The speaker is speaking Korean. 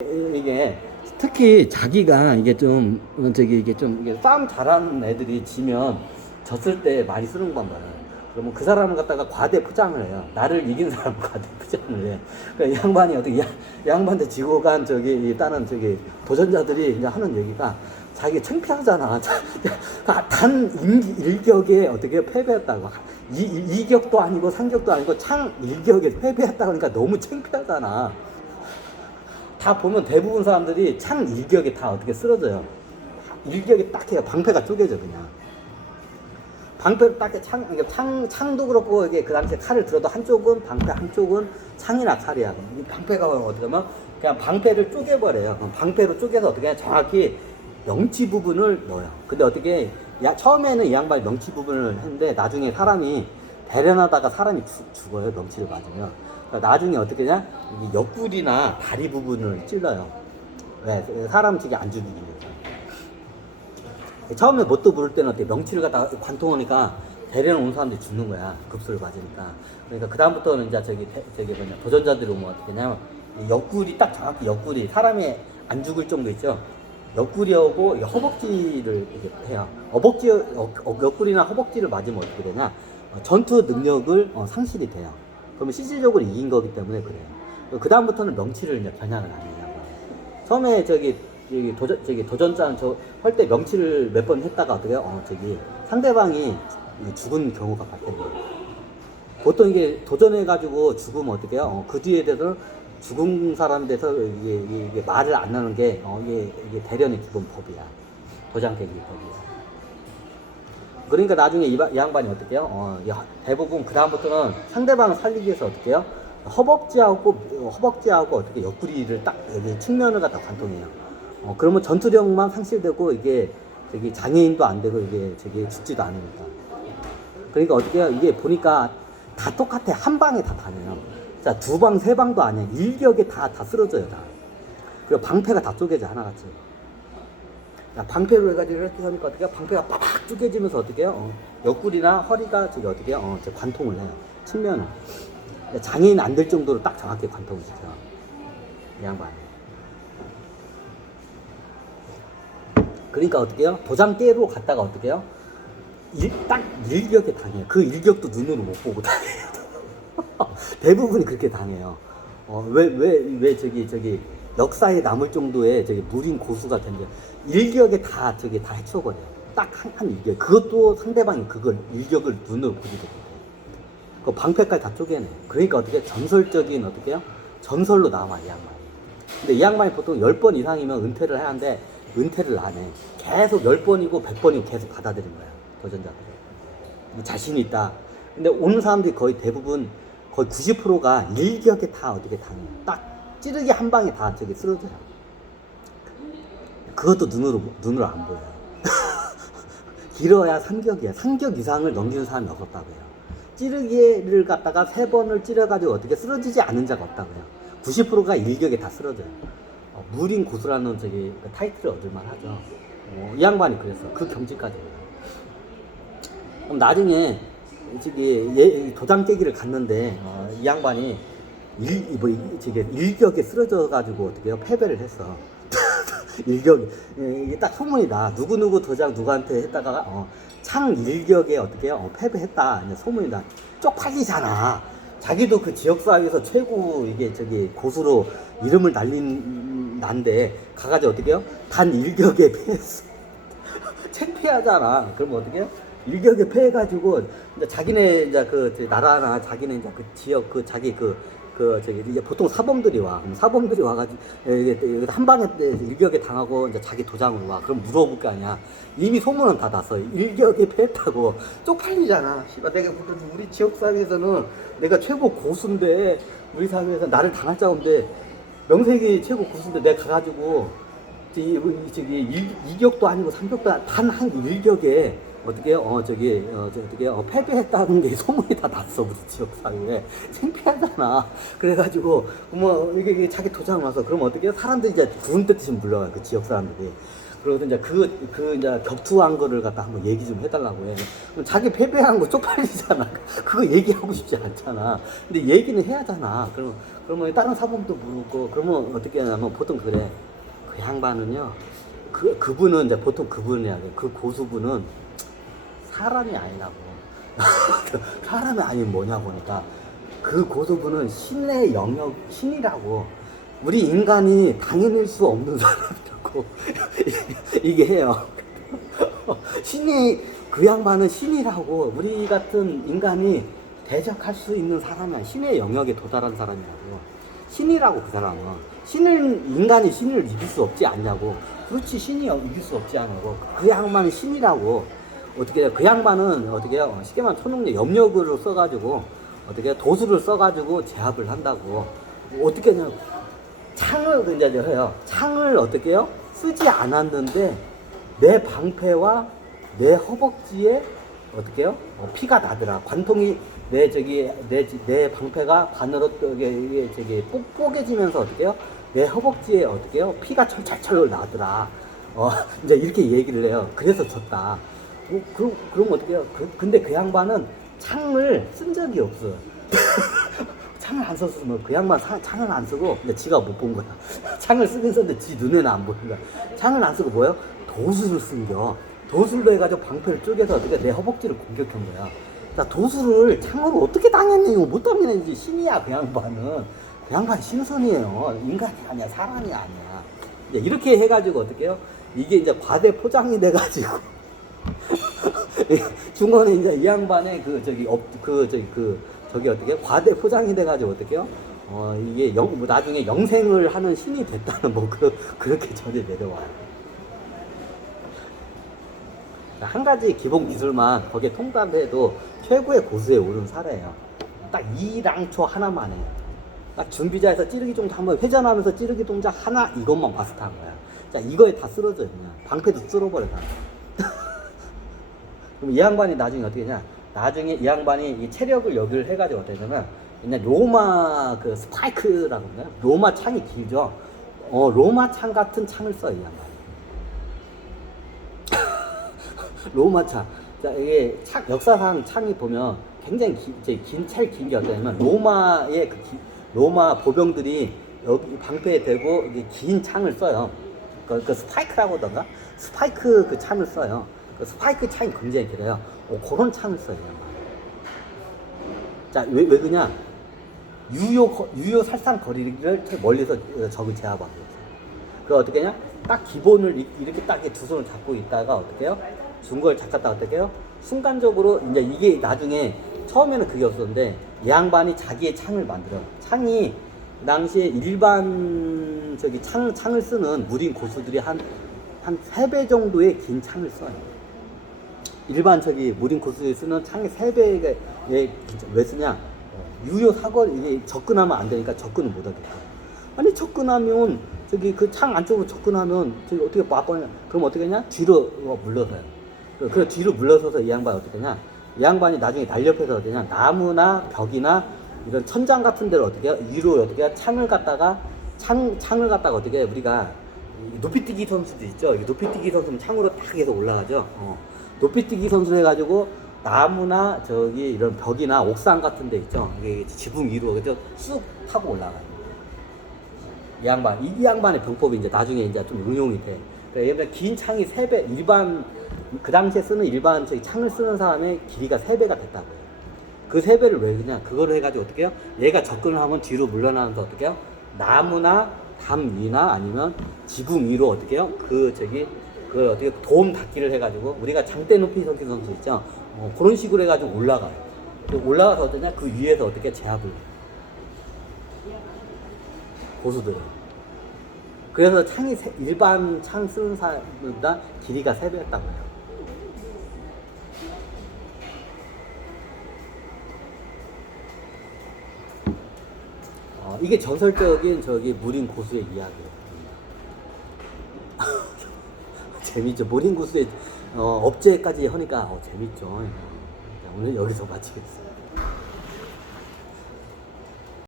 이게 특히 자기가 이게 좀 이게 좀 이게 싸움 잘하는 애들이 지면 졌을 때 많이 쓰는 건 말이야. 그러면 그 사람을 갖다가 과대 포장을 해요. 나를 이긴 사람 과대 포장을 해. 그러니까 이 양반이 어떻게 이 양반한테 지고 간 다른 도전자들이 이제 하는 얘기가 자기 창피하잖아. 단 일격에 어떻게 패배했다고. 이격도 아니고 상격도 아니고 창 일격에 패배했다 그러니까 너무 창피하잖아. 다 보면 대부분 사람들이 창 일격에 다 어떻게 쓰러져요. 일격에 딱 해요. 방패가 쪼개져 그냥. 방패를 딱 해. 창도 그렇고 이게 그 당시에 칼을 들어도 한쪽은 방패, 한쪽은 창이나 칼이야. 이 방패가 어떻게 하면 그냥 방패를 쪼개버려요. 방패로 쪼개서 어떻게 하냐 정확히 명치 부분을 넣어요. 근데 어떻게 처음에는 이 양반이 명치 부분을 했는데 나중에 사람이 대련하다가 사람이 죽어요. 명치를 맞으면. 그러니까 나중에 어떻게 하냐 옆구리나 다리 부분을 찔러요. 왜? 사람 지게 안 죽이기 위해서. 처음에 뭣도 모를 때는 어떻게 명치를 갖다가 관통하니까 대련 온 사람들이 죽는 거야. 급수를 맞으니까. 그러니까 그다음부터는 이제 도전자들이 오면 어떻게 하냐면 옆구리 딱 정확히 옆구리 사람이 안 죽을 정도 있죠. 옆구리하고 허벅지를 이렇게 해요. 옆구리나 허벅지를 맞으면 어떻게 되냐? 전투 능력을 상실이 돼요. 그러면 실질적으로 이긴 거기 때문에 그래요. 그 다음부터는 명치를 이제 겨냥을 안 해요. 처음에 도전자는 할 때 명치를 몇 번 했다가 어떻게 해요? 상대방이 죽은 경우가 발생해요. 보통 이게 도전해가지고 죽으면 어떻게 해요? 그 뒤에 대해서 죽은 사람에 대해서 이게 말을 안 하는 게 이게 대련의 기본 법이야. 도장 깨기 법이야. 그러니까 나중에 이 양반이 어떻게 해요? 대부분 그 다음부터는 상대방을 살리기 위해서 어떻게 해요? 허벅지하고 어떻게 옆구리를 딱 여기 측면을 갖다 관통해요. 그러면 전투력만 상실되고 이게 장애인도 안 되고 이게 죽지도 않으니까. 그러니까 어떻게 해요? 이게 보니까 다 똑같아. 한 방에 다 다녀요. 자, 두 방, 세 방도 아니야. 일격에 다 쓰러져요, 다. 그리고 방패가 다 쪼개져, 하나같이. 자, 방패로 해가지고 이렇게 하니까 어떻게 해요? 방패가 빠박 쪼개지면서 어떻게 해요? 옆구리나 허리가 어떻게 해요? 관통을 해요. 측면을. 장애인 안 될 정도로 딱 정확히 관통을 시켜요. 이 양반이. 그러니까 어떻게 해요? 도장 깨로 갔다가 어떻게 해요? 딱 일격에 당해요. 그 일격도 눈으로 못 보고 당해요. 대부분이 그렇게 당해요. 왜 역사에 남을 정도의 무린 고수가 된대. 일격에 다 해쳐버려요. 딱 한 일격. 그것도 상대방이 그걸 일격을 눈으로 보지도 못해요. 그 방패까지 다 쪼개내. 그러니까 어떻게 전설적인 어떻게요? 전설로 남아 이 양반. 근데 이 양반이 보통 10번 이상이면 은퇴를 해야 하는데 은퇴를 안 해. 계속 10번이고 100번이고 계속 받아들인 거야. 도전자들. 자신이 있다. 근데 오는 사람들이 거의 대부분 거의 90%가 일격에 다 어떻게 당해요. 딱 찌르기 한 방에 다 쓰러져요. 그것도 눈으로 안 보여요. 길어야 상격이야. 상격 이상을 넘기는 사람이 없었다고 해요. 찌르기를 갖다가 3번을 찌려가지고 어떻게 쓰러지지 않은 자가 없다고 해요. 90%가 일격에 다 쓰러져요. 무린 고수라는 타이틀을 얻을만 하죠. 이 양반이 그랬어. 그 경지까지. 그럼 나중에 도장 깨기를 갔는데 이 양반이 일격에 쓰러져가지고 어떻게 해요? 패배를 했어. 일격 이게 딱 소문이다. 누구 도장 누구한테 했다가 창 일격에 어떻게 해요? 패배했다. 이제 소문이다. 쪽팔리잖아. 자기도 그 지역사회에서 최고 고수로 이름을 날린 난데 가가지고 어떻게 해요? 단 일격에 패했어. 창피하잖아. 그럼 어떻게 해요? 일격에 패해가지고 이제 자기네 나라나 자기네 그 지역 이제 보통 사범들이 와. 그럼 사범들이 와가지고 한 방에 일격에 당하고 이제 자기 도장으로 와. 그럼 물어볼 거 아니야. 이미 소문은 다 났어. 일격에 패했다고. 쪽팔리잖아. 씨발 내가 우리 지역 사회에서는 내가 최고 고수인데 우리 사회에서 나를 당할 자 없는데 명색이 최고 고수인데 내가 가가지고 이격도 아니고 삼격도 단 한 일격에 어떻게 패배했다는 게 소문이 다 났어. 우리 지역 사회에. 창피하잖아. 그래가지고 이게 자기 도장 와서 그럼 어떻게 사람들이 이제 구름 뜨듯이 물러가요. 그 지역 사람들이. 그러고 이제 이제 격투한 거를 갖다 한번 얘기 좀 해달라고 해. 그럼 자기 패배한 거 쪽팔리잖아. 그거 얘기하고 싶지 않잖아. 근데 얘기는 해야 하잖아. 그럼 그러면 다른 사범도 물고, 그러면 어떻게 하냐면 보통 그래. 그 양반은요, 그분은 이제 보통 그분이야. 그 고수분은 사람이 아니라고. 사람이 아닌 뭐냐고 하니까 그 고수분은 신의 영역, 신이라고. 우리 인간이 당해낼 수 없는 사람이라고 이게 해요. 신이, 그 양반은 신이라고. 우리 같은 인간이 대적할 수 있는 사람이야. 신의 영역에 도달한 사람이라고. 신이라고. 그 사람은 인간이 신을 이길 수 없지 않냐고. 그렇지, 신이 이길 수 없지 않냐고. 그 양반은 신이라고. 어떻게 해요? 그 양반은 어떻게 해요? 쉽게 말하면 초능력 염력을 써가지고 어떻게 해요? 도수를 써가지고 제압을 한다고. 어떻게 하냐고. 창을 이제 해요. 창을 어떻게 해요? 쓰지 않았는데 내 방패와 내 허벅지에 어떻게 해요? 피가 나더라. 관통이 내 방패가 반으로 이게 뽀개지면서 어떻게 해요? 내 허벅지에 어떻게 해요? 피가 철철철 나더라. 이제 이렇게 얘기를 해요. 그래서 졌다. 그럼 어떻게 해요? 근데 그 양반은 창을 쓴 적이 없어. 창을 안 썼으면 그 양반 창을 안 쓰고, 근데 지가 못 본 거야. 창을 쓰긴 썼는데 지 눈에는 안 보는 거야. 창을 안 쓰고 뭐예요? 도수를 쓴겨. 도수로 해가지고 방패를 쪼개서 어떻게 내 허벅지를 공격한 거야. 나 도수를 창으로 어떻게 당했니? 못 당했는지. 신이야, 그 양반은. 그 양반 신선이에요. 인간이 아니야, 사람이 아니야. 이제 이렇게 해가지고 어떻게 해요? 이게 이제 과대 포장이 돼가지고. 중간에 이제 이 양반의 저기 어떻게 과대 포장이 돼가지고 어떻게 해요? 이게 나중에 영생을 하는 신이 됐다는 그렇게 전해 내려와요. 한 가지 기본 기술만 거기에 통달해도 최고의 고수에 오른 사례예요. 딱 이랑초 하나만 해요. 딱 준비자에서 찌르기 동작 한번 회전하면서 찌르기 동작 하나, 이것만 마스터한 거야. 자, 이거에 다 쓰러져 그냥. 방패도 쓸어버려 다. 그럼 이 양반이 나중에 어떻게 하냐? 나중에 이 양반이 이 체력을 여기를 해가지고 어떻게 하냐면, 그냥 로마 그 스파이크라고 하나요? 로마 창이 길죠? 로마 창 같은 창을 써요, 이 양반이. 로마 창. 자, 이게 역사상 창이 보면 굉장히 긴 게 어떠냐면, 로마 보병들이 여기 방패에 대고 긴 창을 써요. 그 스파이크라고 하던가? 스파이크 그 창을 써요. 그 스파이크 창이 굉장히 길어요. 그런 창을 써요. 자, 왜 그냥 유효 살상 거리를 멀리서 적을 제압하고 있어요. 그 어떻게 하냐? 딱 기본을 이렇게 딱 두 손을 잡고 있다가 어떻게 해요? 중거를 잡았다 어떻게 해요? 순간적으로 이제 이게 나중에 처음에는 그게 없었는데 이 양반이 자기의 창을 만들어요. 창이 당시에 일반 창을 쓰는 무린 고수들이 한 3배 정도의 긴 창을 써요. 일반 무린 고수들이 쓰는 창의 3배에 왜 쓰냐? 유효 사거리, 이게 접근하면 안 되니까 접근을 못 하겠다. 아니, 접근하면 그 창 안쪽으로 접근하면 어떻게 맞거냐? 그럼 어떻게 하냐? 뒤로 물러서요. 그 뒤로 물러서서 이 양반이 어떻게 하냐? 이 양반이 나중에 날렵해서 어떻게 하냐? 나무나 벽이나 이런 천장 같은 데를 어떻게 해요? 위로 어떻게 해요? 창을 갖다가 어떻게 해요? 우리가 높이뛰기 선수도 있죠? 높이뛰기 선수는 창으로 딱 해서 올라가죠? 높이뛰기 선수 해가지고 나무나 이런 벽이나 옥상 같은 데 있죠? 이게 지붕 위로 그죠? 쑥 하고 올라가요. 이 양반의 병법이 이제 나중에 이제 좀 응용이 돼. 그러니까 긴 창이 3배, 그 당시에 쓰는 일반 창을 쓰는 사람의 길이가 3배가 됐다고요. 그 3배를 왜 그냥 그거를 해가지고 어떻게 해요? 얘가 접근을 하면 뒤로 물러나면서 어떻게 해요? 나무나 담 위나 아니면 지붕 위로 어떻게 해요? 그 어떻게 도움 닫기를 해가지고 우리가 장대 높이 선수 있죠? 그런 식으로 해가지고 올라가요. 올라가서 어떠냐? 그 위에서 어떻게 제압을 고수들은. 그래서 일반 창 쓰는 사람보다 길이가 3배였다고 해요. 이게 전설적인 무린 고수의 이야기예요. 재밌죠? 무린 고수의 업체까지 하니까 재밌죠. 오늘 여기서 마치겠습니다.